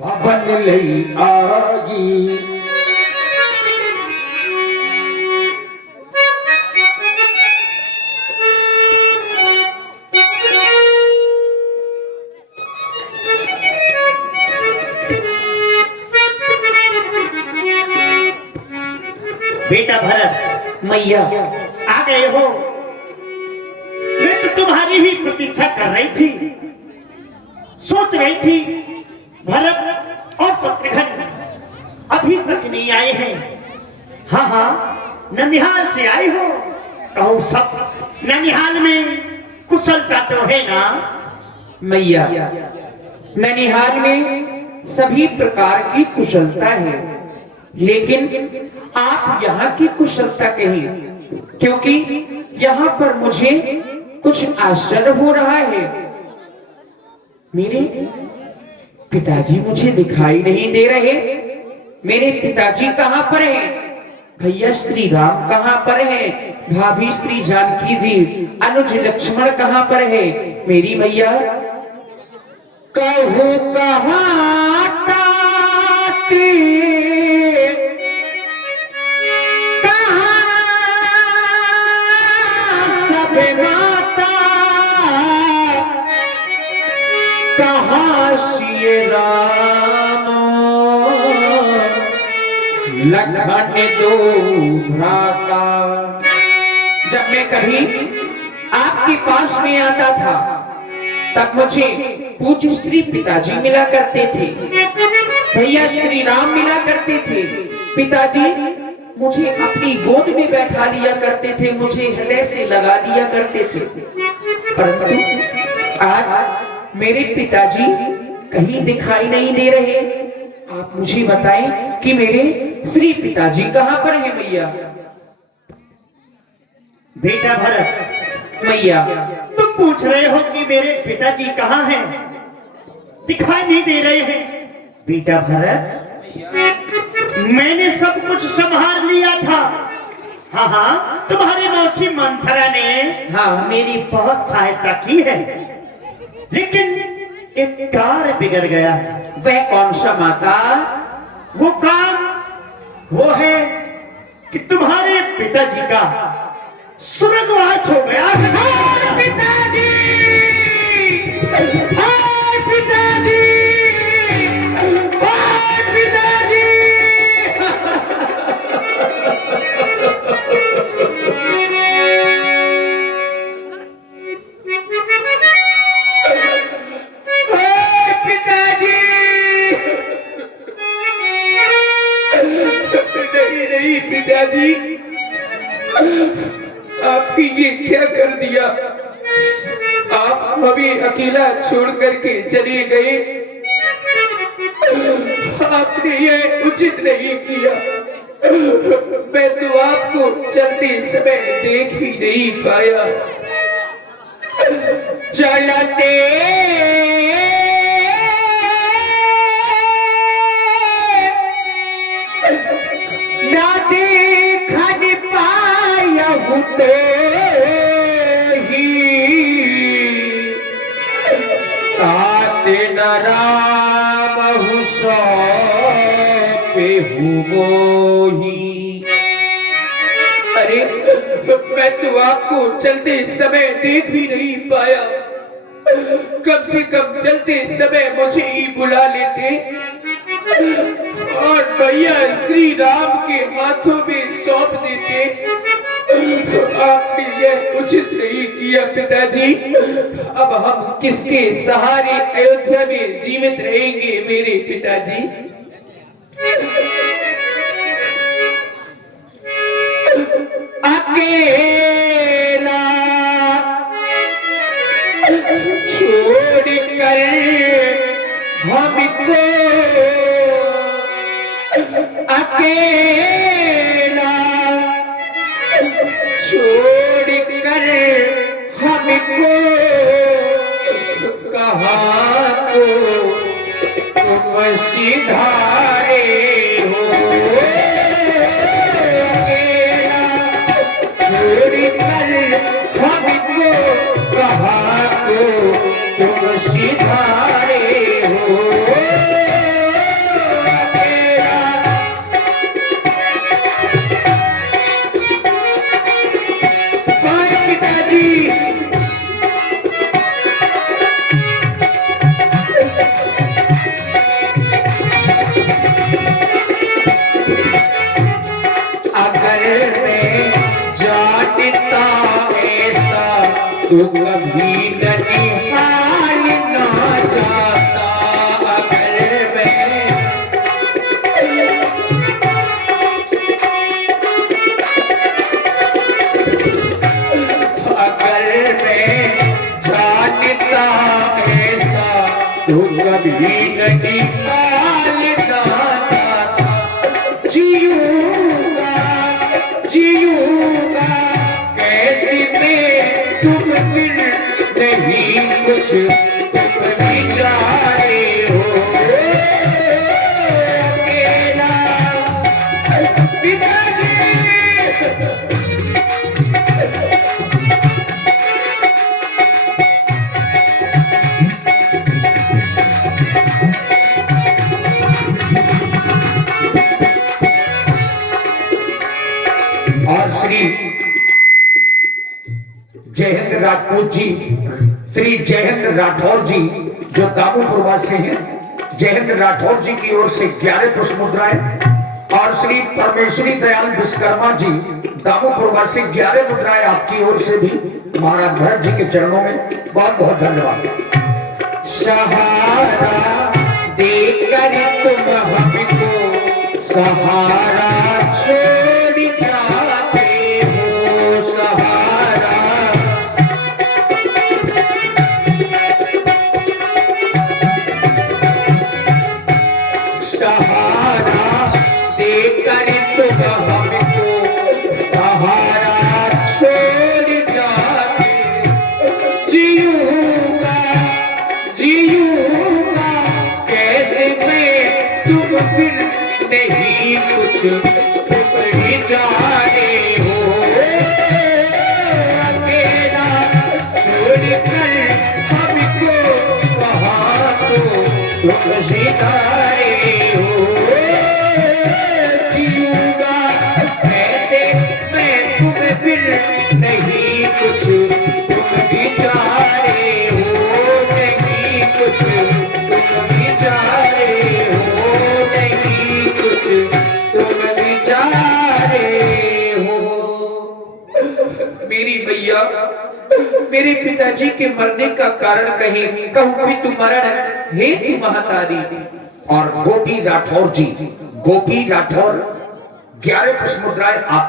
बन लई आगी। बेटा भरत, मैया आ गए हो। मैं तो तुम्हारी ही प्रतीक्षा कर रही थी, सोच रही थी भरत और शत्रुघ्न अभी तक नहीं आए हैं। हाँ हाँ, ननिहाल से आए हो, कहो सब ननिहाल में कुशलता तो है ना? मैया ननिहाल में सभी प्रकार की कुशलता है, लेकिन आप यहाँ की कुशलता कहिए, क्योंकि यहाँ पर मुझे कुछ आश्चर्य हो रहा है। मेरे पिताजी मुझे दिखाई नहीं दे रहे। मेरे पिताजी कहाँ पर हैं? भैया श्री राम कहाँ पर हैं? भाभी श्री जानकी जी, अनुज लक्ष्मण कहाँ पर है? मेरी मैया कहूँ कहाँ ताती, कहाँ सब माता, कहाँ श्री राम लखन दो भ्राता। जब मैं कभी आपके पास में आता था तब मुझे पूज्य श्री पिताजी मिला करते थे, भैया श्री राम मिला करते थे। पिताजी मुझे अपनी गोद में बैठा लिया करते थे, मुझे हृदय से लगा लिया करते थे। परंतु आज मेरे पिताजी कहीं दिखाई नहीं दे रहे। आप मुझे बताएं कि मेरे श्री पिताजी कहाँ पर हैं? मैया बेटा भरत, मैया तुम पूछ रहे हो कि मेरे पिताजी कहाँ हैं, दिखाई नहीं दे रहे हैं। बेटा भरत, मैंने सब कुछ संभाल लिया था। हाँ हाँ, तुम्हारी मौसी मंथरा ने हाँ मेरी बहुत सहायता की है, लेकिन एक कार्य बिगड़ गया। वह कौन सा माता? वो काम वो है कि तुम्हारे पिताजी का स्वर्गवास हो गया। पिताजी, पिताजी, पिताजी। नहीं नहीं पिताजी, आपकी ये क्या कर दिया? आप हमें अकेला छोड़ करके चले गए। आपने ये उचित नहीं किया। मैं तो आपको चलते समय देख भी नहीं पाया। चलते ना देखन पाया होते ही, ताते न राम पे मोही। अरे मैं तो आपको चलते समय देख भी नहीं पाया। कम से कम चलते समय मुझे ही बुला लेते और भैया श्री राम के हाथों में सौंप देते। आपने यह उचित नहीं किया पिताजी। अब हम किसके सहारे अयोध्या में जीवित रहेंगे मेरे पिताजी? अकेला छोड़ कर हमको, अकेला छोड़ कर हमको, कहाँ को तुम सिधारे हो? अकेला छोड़ कर हमको, कहाँ को तुम सिधारे हो? राजपूत जी, श्री जयहिंद राठौर जी जो दामोपुरवा से हैं, जयहिंद राठौर जी की ओर से 11 पुष्प मुद्राएं, और श्री परमेश्वरी दयाल विश्वकर्मा जी दामोपुरवा से 11 मुद्राएं आपकी ओर से भी महाराज भरत जी के चरणों में बहुत बहुत धन्यवाद। सहारा देकर तुम हमको सहारा छोड़ जाते हो, सहारा सहारा देकर तुम हमको सहारा छोड़ जाते, जीऊंगा जीऊंगा कैसे मैं तुम फिर नहीं कुछ तुम ही जाने हो, अकेला छोड़कर हमको वहाँ तो तुम ही जाने हो, जीऊंगा कैसे मैं तुम फिर नहीं कुछ तुम ही जाने हो, नहीं कुछ तुम ही जाने हो, नहीं कुछ तुम ही जाने हो। मेरी मैया, मेरे पिताजी के मरने का कारण कहीं कहूँ भी तू मरण हे तू महतारी। और गोपी राठौर जी, गोपी राठौर 11 पुष्प मुद्राएं आप